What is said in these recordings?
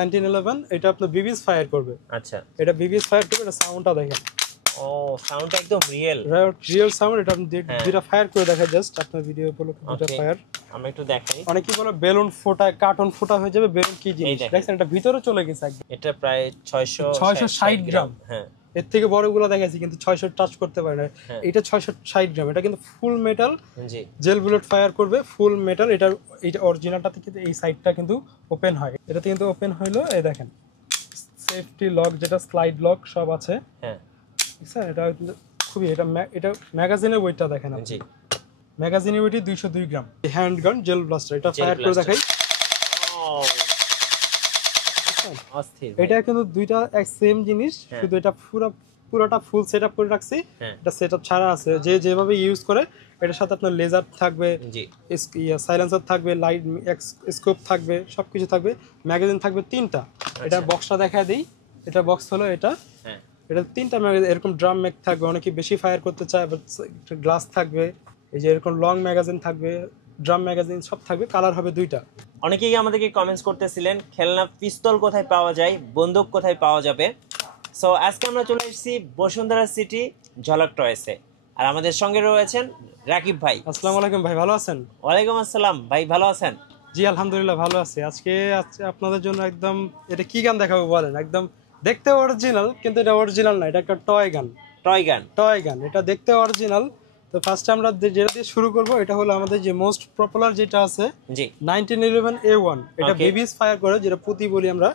1911 এটা আপনার বিবিস ফায়ার করবে। আচ্ছা, এটা বিবিস ফায়ার করবে, এটা সাউন্ডটা দেখেন। ও সাউন্ডটা একদম রিয়েল সাউন্ড। এটা আপনি দুইটা ফায়ার করে দেখা, জাস্ট আপনার ভিডিও গুলো দুইটা ফায়ার আমরা একটু দেখাই। অনেকেই বলে বেলুন ফোটায়, কার্টন ফোটা হয়ে যাবে, বেলুন কি জিনিস দেখেন, এটা ভিতরে চলে গেছে একদম। এটা প্রায় 660 গ্রাম। হ্যাঁ, এর থেকে বড়গুলো দেখাইছি কিন্তু 600 টাচ করতে পারে না। এটা 660 গ্রাম। এটা কিন্তু ফুল মেটাল, জি জেল বুলেট ফায়ার করবে, ফুল মেটাল। এটা অরিজিনালটাতে কিন্তু এই সাইডটা কিন্তু ওপেন হয়, এটাতে কিন্তু ওপেন হইলো। এই দেখেন সেফটি লক, যেটা স্লাইড লক সব আছে। হ্যাঁ স্যার এটা খুবই, এটা ম্যাগাজিনের ওয়েটটা দেখেন আপনি। জি, ম্যাগাজিনের ওয়েট 202 গ্রাম। হ্যান্ড গান জেল ব্লাস্টার, এটা ফায়ার করে দেখাই। এটা কিন্তু দুইটা এক সেম জিনিস, শুধু এটা পুরোটা ফুল সেটআপ করে রাখছি। এটা সেটআপ ছাড়া আছে, যে যেভাবে ইউজ করে এটার সাথে আপনার লেজার থাকবে, জি সাইলেন্সার থাকবে, লাইট স্কোপ থাকবে, সবকিছু থাকবে। ম্যাগাজিন থাকবে 3টা। এটা বক্সটা দেখায় দেই। এটা বক্স হলো এটা। এটা 3টা ম্যাগাজিন, এরকম ড্রাম ম্যাগ থাকবে, অনেকে বেশি ফায়ার করতে চায়, গ্লাস থাকবে, এই যে এরকম লং ম্যাগাজিন থাকবে, ড্রাম ম্যাগাজিন সব থাকবে। কালার হবে 2টা। অনেকেই আমাদেরকে কমেন্টস করতেছিলেন খেলনা পিস্তল কোথায় পাওয়া যায়, বন্দুক কোথায় পাওয়া যাবে। সো আজকে আমরা চলে এসেছি বসুন্ধরা সিটি ঝলক টয়েসে, আর আমাদের সঙ্গে রয়েছেন রাকিব ভাই। আসসালামু আলাইকুম ভাই, ভালো আছেন? ওয়ালাইকুম আসসালাম ভাই, ভালো আছেন? জি আলহামদুলিল্লাহ ভালো আছি। আজকে আপনাদের জন্য একদম, এটা কি গান দেখাবো বলেন? একদম দেখতে অরিজিনাল, কিন্তু এটা অরিজিনাল না, এটা একটা টয় গান। টয় গান, এটা দেখতে অরিজিনাল। তো ফার্স্টে আমরা যেটা দিয়ে শুরু করব, এটা হলো আমাদের যে মোস্ট পপুলার যেটা আছে, জি 1911 A1। এটা বেবিস ফায়ার করে, যেটা পুঁতি বলি আমরা,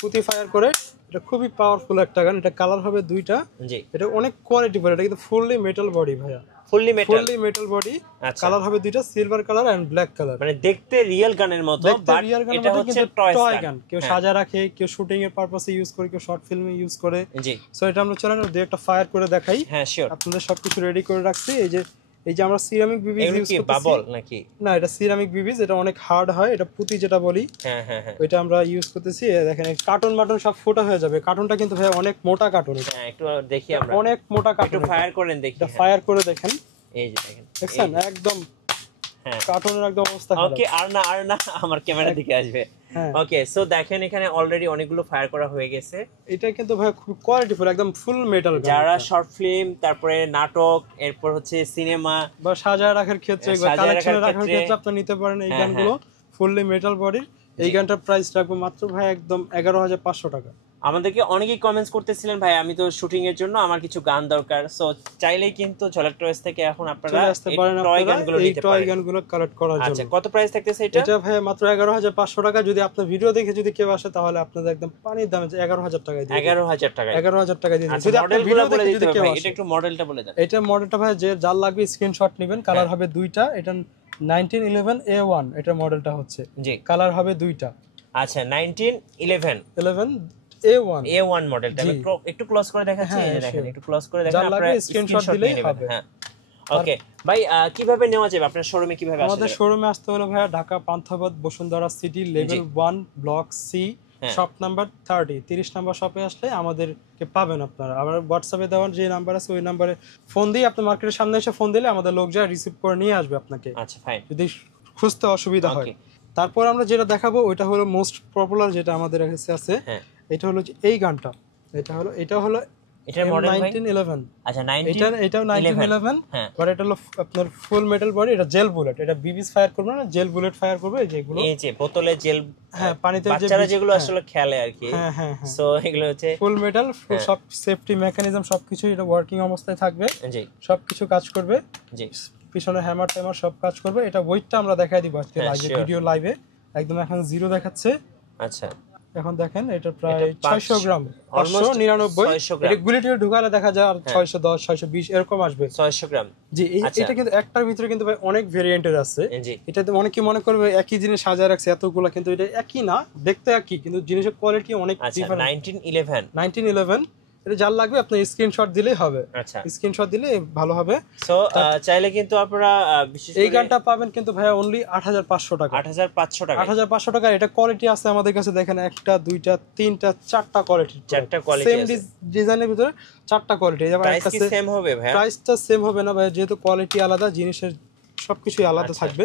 পুঁতি ফায়ার করে। এটা খুবই পাওয়ারফুল একটা গান। এটা কালার হবে 2টা। জি এটা অনেক কোয়ালিটি পড়ে, এটা কিন্তু ফুললি মেটাল বডি ভাইয়া, ফুললি মেটাল বডি। কালার হবে 2টা, silver colour and black colour. মানে দেখতে রিয়েল গানের মতো, বাট এটা হচ্ছে টয় গান। কেউ সাজা রাখে, কেউ শুটিং এর পারপাসে ইউজ করে, কেউ শর্ট ফিল্মে ইউজ করে। জি সো এটা আমরা চলেন দুই একটা ফায়ার করে দেখাই। হ্যাঁ শিওর, আপনাদের সবকিছু রেডি করে রাখছি। এই যে আমরা সিরামিক বিবিজ ইউজ করতেছি। বাবল নাকি? না, এটা সিরামিক বিবিজ, এটা অনেক হার্ড হয়, এটা পুঁতি যেটা বলি। হ্যাঁ হ্যাঁ হ্যাঁ, ওইটা আমরা ইউজ করতেছি। দেখেন কার্টন মাটন সব ফোটা হয়ে যাবে। কার্টনটা কিন্তু ভাই অনেক মোটা কার্টন। হ্যাঁ একটু দেখি আমরা, অনেক মোটা কার্টন। একটু ফায়ার করেন দেখি। এটা ফায়ার করে দেখেন, এই যে দেখেন, দেখছেন একদম কার্টনের একদম অবস্থা খারাপ। ওকে, আর না আমার ক্যামেরা দিকে আসবে। ওকে সো দেখেন এখানে অলরেডি অনেকগুলো ফায়ার করা হয়ে গেছে। এটা কিন্তু ভাই খুব কোয়ালিটিফুল, একদম ফুল মেটাল। যারা শর্ট ফিল্ম, তারপরে নাটক, এরপর হচ্ছে সিনেমা বা সাজায় রাখার ক্ষেত্রে, কালেকশনে রাখার ক্ষেত্রে আপনি নিতে পারেন এই গানগুলো। ফুললি মেটাল বডির এই গানটার প্রাইস রাখবো মাত্র ভাই একদম 11,500 টাকা। আমাদেরকে অনেকেই কমেন্টস করতেছিলেন, ভাই আমি তো শুটিং এর জন্য আমার কিছু গান দরকার। সো চাইলেই কিন্তু ঝলক টয়েস থেকে এখন আপনারা এই টয় গানগুলো নিতে পারেন, টয় গানগুলো কালেক্ট করার জন্য। আচ্ছা কত প্রাইস থাকতেছে এটা? এটা ভাই মাত্র 11,500 টাকা। যদি আপনার ভিডিও দেখে যদি কেউ আসে, তাহলে আপনাদের একদম পানির দামে 11,000 টাকা দিয়ে 11,000 টাকা দিয়ে দিন। যদি আপনার ভিডিও দেখে যদি কেউ আসে, এটা একটু মডেলটা বলে দেন। এটা মডেলটা ভাই যে যার লাগবে স্ক্রিনশট নেবেন। কালার হবে 2টা। এটা 1911 A1 এটা মডেলটা হচ্ছে। জি কালার হবে 2টা। আচ্ছা 1911 A1 মডেলটা একটু ক্লোজ করে দেখাচ্ছি। এই যে দেখেন, একটু ক্লোজ করে দেখেন, আপনারা স্ক্রিনশট দিলেই হবে। হ্যাঁ ওকে ভাই, কিভাবে নেওয়া যাবে? আপনার শোরুমে কিভাবে আসবে? আমাদের শোরুমে আসতে হলে ভাই Dhaka Panthapath Bashundhara City level 1 block C shop number 30 নম্বর শপে আসলে আমাদেরকে পাবেন আপনারা। আবার হোয়াটসঅ্যাপে দেওয়ার যে নাম্বার আছে ওই নাম্বারে ফোন দিয়ে আপনি মার্কেটের সামনে এসে ফোন দিলে আমাদের লোক যায় রিসিভ করে নিয়ে আসবে আপনাকে। আচ্ছা ফাইন, যদি খুঁজতে অসুবিধা হয়। তারপর আমরা যেটা দেখাবো ওইটা হলো মোস্ট পপুলার, যেটা আমাদের কাছে আছে। এটা হলো যে এই গানটা, এটা হলো এটার মডেল 1911। আচ্ছা 1911 বাট এটা হলো আপনার ফুল মেটাল বডি। এটা জেল বুলেট, এটা বিবিস ফায়ার করবে না, জেল বুলেট ফায়ার করবে। যেগুলো এই যে বোতলে জেল, হ্যাঁ পানিতে যে বাচ্চারা যেগুলো আসলে খেলে আর কি। হ্যাঁ হ্যাঁ, সো এগুলো হচ্ছে ফুল মেটাল, সব সেফটি মেকানিজম সবকিছু এটা ওয়ার্কিং অবস্থায় থাকবে। জি সবকিছু কাজ করবে। জি পিছনে হ্যামার ট্যামার সব কাজ করবে। এটা ওয়েটটা আমরা দেখাই দিব আজকে লাইভে, ভিডিও লাইভে একদম। এখন 0 দেখাচ্ছে। আচ্ছা এখন দেখেন এটা প্রায় 600 গ্রাম, 599। এটা গুলিটিতে ঢুকালে দেখা যায় আর 610 620 এরকম আসবে। 600 গ্রাম। জি এটা কিন্তু একটার ভিতরে কিন্তু ভাই অনেক ভেরিয়েন্টের আছে। এটাতে অনেকে মনে করবে একই জিনিস সাজায় রাখছে এতগুলো, কিন্তু এটা একই না, দেখতে একই কিন্তু জিনিসের কোয়ালিটি অনেক ডিফারেন্ট। 1911 এটা যার লাগবে আপনি স্ক্রিনশট দিলেই হবে। আচ্ছা স্ক্রিনশট দিলে ভালো হবে। সো চাইলে কিন্তু আপনারা বিশেষ করে এই গানটা পাবেন কিন্তু ভাই অনলি 8,500 টাকা। 8,500 টাকা, 8,500 টাকা। এটা কোয়ালিটি আছে আমাদের কাছে, দেখেন একটা দুইটা তিনটা চারটা কোয়ালিটি, চারটা কোয়ালিটি সেম ডিজাইনের ভিতরে চারটা কোয়ালিটি। প্রাইস কি সেম হবে ভাই? প্রাইসটা সেম হবে না ভাই, যেহেতু কোয়ালিটি আলাদা, জিনিসের সবকিছু আলাদা থাকবে।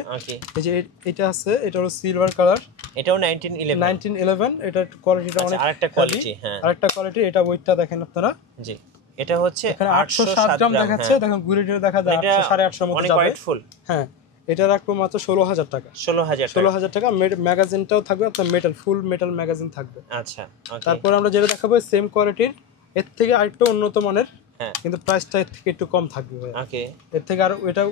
এই যে এটা আছে, এটা হলো সিলভার কালার। এটাও 1911 এটা কোয়ালিটিটা অনেক আরেকটা কোয়ালিটি। হ্যাঁ, আরেকটা কোয়ালিটি। এটা ওয়েটটা দেখেন আপনারা। জি, এটা হচ্ছে এখানে 807 গ্রাম দেখাচ্ছে। দেখেন গুলিটা দেখা যায় 800 850 মতো যাবে। অনেক ফুল। হ্যাঁ, এটা রাখবো মাত্র 16000 টাকা। 16000 টাকা। ম্যাগাজিনটাও থাকবে আপনার মেটাল, ফুল মেটাল ম্যাগাজিন থাকবে। আচ্ছা, তারপর আমরা যেটা দেখাবো সেম কোয়ালিটির, এর থেকে আরেকটু উন্নত মানের, কিন্তু প্রাইসটা এর থেকে একটু কম থাকবে ভাই। ওকে, এর থেকে আর এটা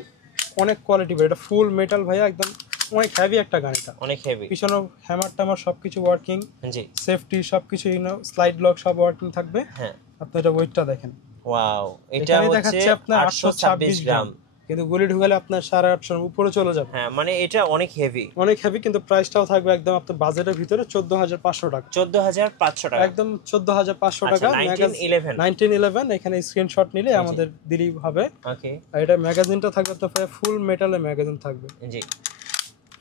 অনেক কোয়ালিটি ভাই। এটা ফুল মেটাল ভাইয়া, একদম অনেক হেভি একটা গান। এটা অনেক হেভি। পিছনে হ্যামার টামার সবকিছু ওয়ার্কিং। জি, সেফটি সবকিছু, স্লাইড লক সব ওয়ার্কিং থাকবে। হ্যাঁ, আপনি এটা ওয়েটটা দেখেন। ওয়াও, এটা দেখাচ্ছে আপনার 826 গ্রাম, কিন্তু গুলি ঢুকালে আপনার 850 উপরে চলে যাবে। হ্যাঁ, মানে এটা অনেক হেভি, অনেক হেভি, কিন্তু প্রাইসটাও থাকবে একদম আপনার বাজেটের ভিতরে 14500 টাকা। 14500 টাকা, একদম 14500 টাকা। 1911 এখানে স্ক্রিনশট নিলে আমাদের দিলেই হবে। ওকে, আর এটা ম্যাগাজিনটা থাকবে আপনার ফুল মেটালের ম্যাগাজিন থাকবে। জি,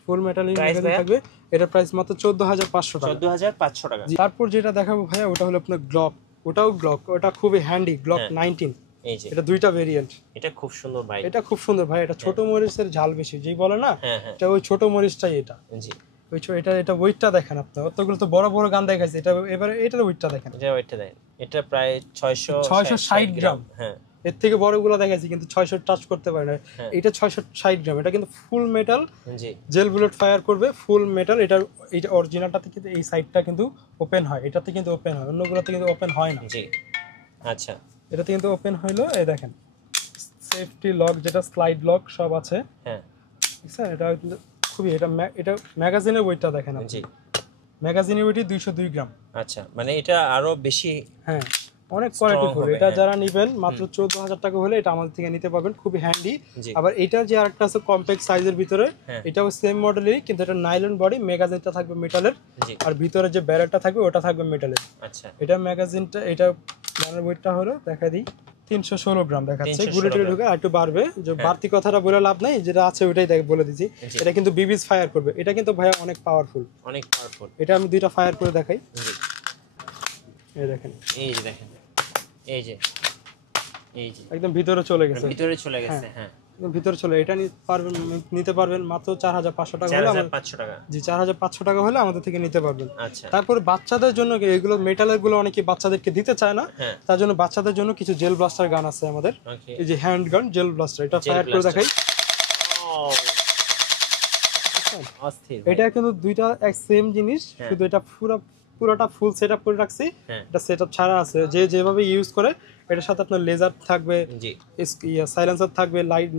ফুল মেটালের ম্যাগাজিন থাকবে। এটা প্রাইস মাত্র 14500 টাকা। 14500 টাকা। তারপর যেটা দেখাবো ভাইয়া, ওটা হলো আপনার গ্লক। ওটাও গ্লক, ওটা খুবই হ্যান্ডি। গ্লক 19, এই যে এটা দুইটা ভেরিয়েন্ট। এটা খুব সুন্দর ভাই। এটা খুব সুন্দর ভাই। এটা ছোট মরিচের ঝাল বেশি যেই বলে না, এটা ওই ছোট মরিচটাই এটা। জি, ওই এটা ওয়েটটা দেখেন আপনারা। অতগুলো তো বড় বড় গান দেখাইছে, এটা এবারে এটার ওয়েটটা দেখেন। এটা ওয়েটটা দেখেন, এটা প্রায় 660 গ্রাম। হ্যাঁ, এর থেকে বড়গুলো দেখাইছি কিন্তু 600 টাচ করতে পারে না। এটা 660 গ্রাম। এটা কিন্তু ফুল মেটাল। জি, জেল বুলেট ফায়ার করবে, ফুল মেটাল। এটা অরিজিনালটাতে কিন্তু এই সাইডটা কিন্তু ওপেন হয়, এটাতে কিন্তু ওপেন হয়, অন্যগুলোতে কিন্তু ওপেন হয় না। জি, আচ্ছা, এটাতে কিন্তু ওপেন হইলো। এই দেখেন সেফটি লক, যেটা স্লাইড লক সব আছে। হ্যাঁ, বুঝছেন? এটা কিন্তু খুবই, এটা ম্যাগাজিনের ওয়েটটা দেখেন আপনি। জি, ম্যাগাজিনের ওয়েট 202 গ্রাম। আচ্ছা, মানে এটা আরো বেশি। হ্যাঁ, অনেক কোয়ালিটি ফুল। এটা যারা নেবেন মাত্র 14000 টাকা হলে এটা আমাদের থেকে নিতে পারবেন, খুবই হ্যান্ডি। আবার এটা যে আরেকটা আছে কম্প্যাক্ট সাইজের ভিতরে, এটাও সেম মডেলেরই, কিন্তু এটা নাইলন বডি, ম্যাগাজিনটা থাকবে মেটালের, আর ভিতরে যে ব্যারেলটা থাকবে ওটা থাকবে মেটালের। আচ্ছা, এটা ম্যাগাজিনটা, এটা গানের ওয়েটটা হলো দেখা দিই 316 গ্রাম দেখাচ্ছে। গুলিটা ঢুকে আর একটু বাড়বে, যে বাড়তি কথাটা বলে লাভ নাই, যেটা আছে ওইটাই বলে দিচ্ছি। এটা কিন্তু বিবিস ফায়ার করবে। এটা কিন্তু ভাইয়া অনেক পাওয়ারফুল, অনেক পাওয়ারফুল। এটা আমি দুইটা ফায়ার করে দেখাই। এই দেখেন, এই যে দেখেন, এই যে একদম ভিতরে চলে গেছে, ভিতরে চলে গেছে। হ্যাঁ, ভিতরে চলে। এটা নিতে পারবেন মাত্র 4500 টাকা হলে। 4500 টাকা। জি, 4500 টাকা হলে আমাদের থেকে নিতে পারবেন। আচ্ছা, তারপরে বাচ্চাদের জন্য এগুলো মেটালের গুলো অনেকে বাচ্চাদেরকে দিতে চায় না, তার জন্য বাচ্চাদের জন্য কিছু জেল ব্লাস্টার গান আছে আমাদের। এই যে হ্যান্ড গান জেল ব্লাস্টার, এটা ফায়ার করে দেখাই। এটা কিন্তু দুইটা এক সেম জিনিস, শুধু এটা পুরোটা ফুল সেটআপ করে রাখছি। এটা সেটআপ ছাড়া আছে, যে যেভাবে ইউজ করে। এটার সাথে আপনার লেজার থাকবে, সাইলেন্সার থাকবে, লাইট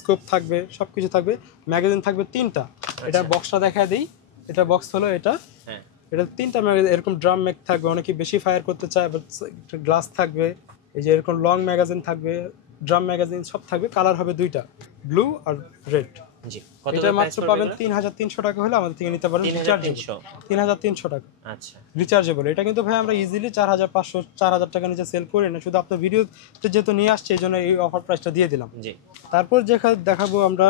স্কোপ থাকবে, সবকিছু থাকবে। ম্যাগাজিন থাকবে 3টা। এটা বক্সটা দেখায় দিই। এটা বক্স হলো এটা। এটা 3টা ম্যাগাজিন, এরকম ড্রাম ম্যাগ থাকবে, অনেকে বেশি ফায়ার করতে চায়। গ্লাস থাকবে, এই যে এরকম লং ম্যাগাজিন থাকবে, ড্রাম ম্যাগাজিন সব থাকবে। কালার হবে দুইটা, ব্লু আর রেড। জি, এটা মাত্র পাবেন 3300 টাকা হলে আমাদের থেকে নিতে পারেন। 3300 টাকা। আচ্ছা, রিচার্জেবল। এটা কিন্তু ভাই আমরা ইজিলি 4500 4000 টাকা নিচে সেল করি না, শুধু আপনার ভিডিওতে যেহেতু নিয়ে আসছে এই জন্য এই অফার প্রাইসটা দিয়ে দিলাম। জি, তারপর দেখাবো আমরা,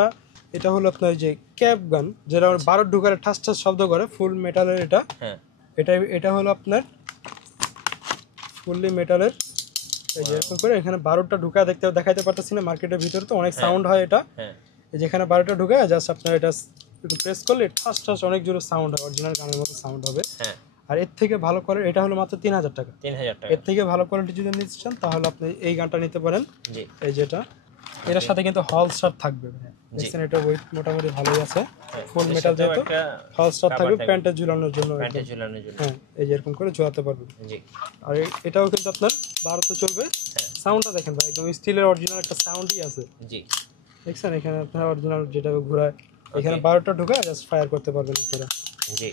এটা হলো আপনার যে ক্যাপ গান, যেটা 12 ঢুকালে ঠাস ঠাস শব্দ করে, ফুল মেটালের। এটা এটা হলো আপনার ফুললি মেটালের। এই যে এরকম করে এখানে 12টা ঢুকা দেখাইতে পারতেছি না, মার্কেটের ভিতরে তো অনেক সাউন্ড হয়। এটা যেখানে 12টা ঢুকে জাস্ট আপনার এটা প্রেস করলে ঠাস ঠাস অনেক জোরে সাউন্ড হয়, অরিজিনাল গানের মতো সাউন্ড হবে। আর এর থেকে ভালো করে, এটা হলো মাত্র 3000 টাকা। 3000 টাকা। এর থেকে ভালো কোয়ালিটি যদি নিতে চান তাহলে আপনি এই গানটা নিতে পারেন। জি, এই যেটা, এর সাথে কিন্তু হলস্টার থাকবে। দেখছেন, এটা ওয়েট মোটামুটি ভালোই আছে, ফুল মেটাল যেহেতু। হলস্টার থাকবে প্যান্টে ঝুলানোর জন্য। হ্যাঁ, এই যে এরকম করে ঝুলাতে পারবেন। জি, আর এটাও কিন্তু আপনার 12তে চলবে। সাউন্ডটা দেখেন ভাই, একদম স্টিলের অরিজিনাল একটা সাউন্ডই আছে। জি, দেখছেন, এখানে আপনার অরিজিনাল যেটা ঘোরায়, এখানে 12টা ঢুকে জাস্ট ফায়ার করতে পারবেন আপনারা। জি,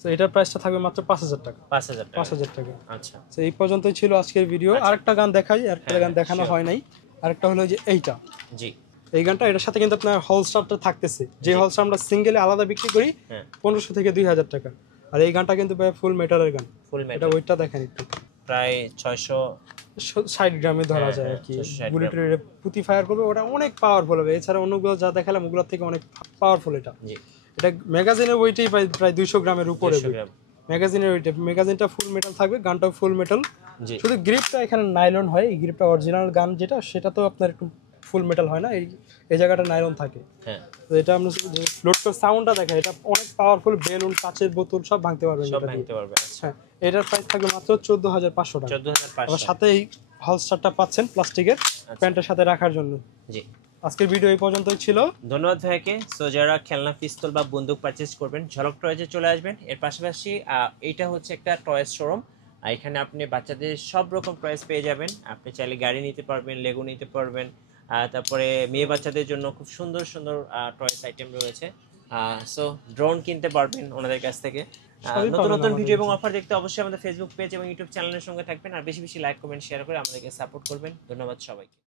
তো এটার প্রাইসটা থাকবে মাত্র 5000 টাকা। 5000 টাকা। আচ্ছা, তো এই পর্যন্তই ছিল আজকের ভিডিও। আরেকটা গান দেখাই, আরেকটা গান দেখানো হয় নাই। আরেকটা হলো যে এইটা। জি, এই গানটা, এটার সাথে কিন্তু আপনার হলস্টারটা থাকতেছে। যে হলস্টার আমরা সিঙ্গেলে আলাদা বিক্রি করি 1500 থেকে 2000 টাকা। আর এই গানটা কিন্তু ফুল মেটালের গান। এটা ওইটা দেখেন একটু, প্রায় 660 গ্রামে ধরা যায় আর কি। বুলেটের পুতি ফায়ার করবে, ওটা অনেক পাওয়ারফুল হবে। এছাড়া অন্যগুলো যা দেখালাম ওগুলোর থেকে অনেক পাওয়ারফুল এটা। এটা ম্যাগাজিনের ওয়েটেই প্রায় 200 গ্রামের উপরে ম্যাগাজিনের ওয়েটে। ম্যাগাজিনটা ফুল মেটাল থাকবে, গানটাও ফুল মেটাল। শুধু গ্রিপটা এখানে নাইলন হয়, এই গ্রিপটা অরিজিনাল গান যেটা, সেটা তো আপনার একটু ফুল মেটাল হয় না, এই জায়গাটা নাইলন থাকে। হ্যাঁ, তো এটা আমরা ফ্লোট করে সাউন্ডটা দেখেন, এটা অনেক পাওয়ারফুল, বেলুন, কাচের বোতল সব ভাঙতে পারবেন। সব ভাঙতে পারবে। হ্যাঁ, এটার প্রাইস থাকবে মাত্র 14500 টাকা। 14500। সাথে এই হলস্টারটা পাচ্ছেন প্লাস্টিকের প্যান্টের সাথে রাখার জন্য। জি, আজকের ভিডিও এই পর্যন্তই ছিল। ধন্যবাদ ভাইকে। সো যারা খেলনা পিস্তল বা বন্দুক পারচেজ করবেন ঝলক টয়েজে চলে আসবেন। এর পাশাপাশি এইটা হচ্ছে একটা টয়েস শোরুম, এখানে আপনি বাচ্চাদের সব রকম টয়েস পেয়ে যাবেন। আপনি চাইলে গাড়ি নিতে পারবেন, লেগো নিতে পারবেন, তারপরে মেয়ে বাচ্চাদের জন্য খুব সুন্দর সুন্দর টয়েস আইটেম রয়েছে। সো ড্রোন কিনতে পারবেন ওনাদের কাছ থেকে। নতুন নতুন ভিডিও এবং অফার দেখতে অবশ্যই আমাদের ফেসবুক পেজ এবং ইউটিউব চ্যানেলের সঙ্গে থাকবেন, আর বেশি বেশি লাইক, কমেন্ট, শেয়ার করে আমাদেরকে সাপোর্ট করবেন। ধন্যবাদ সবাইকে।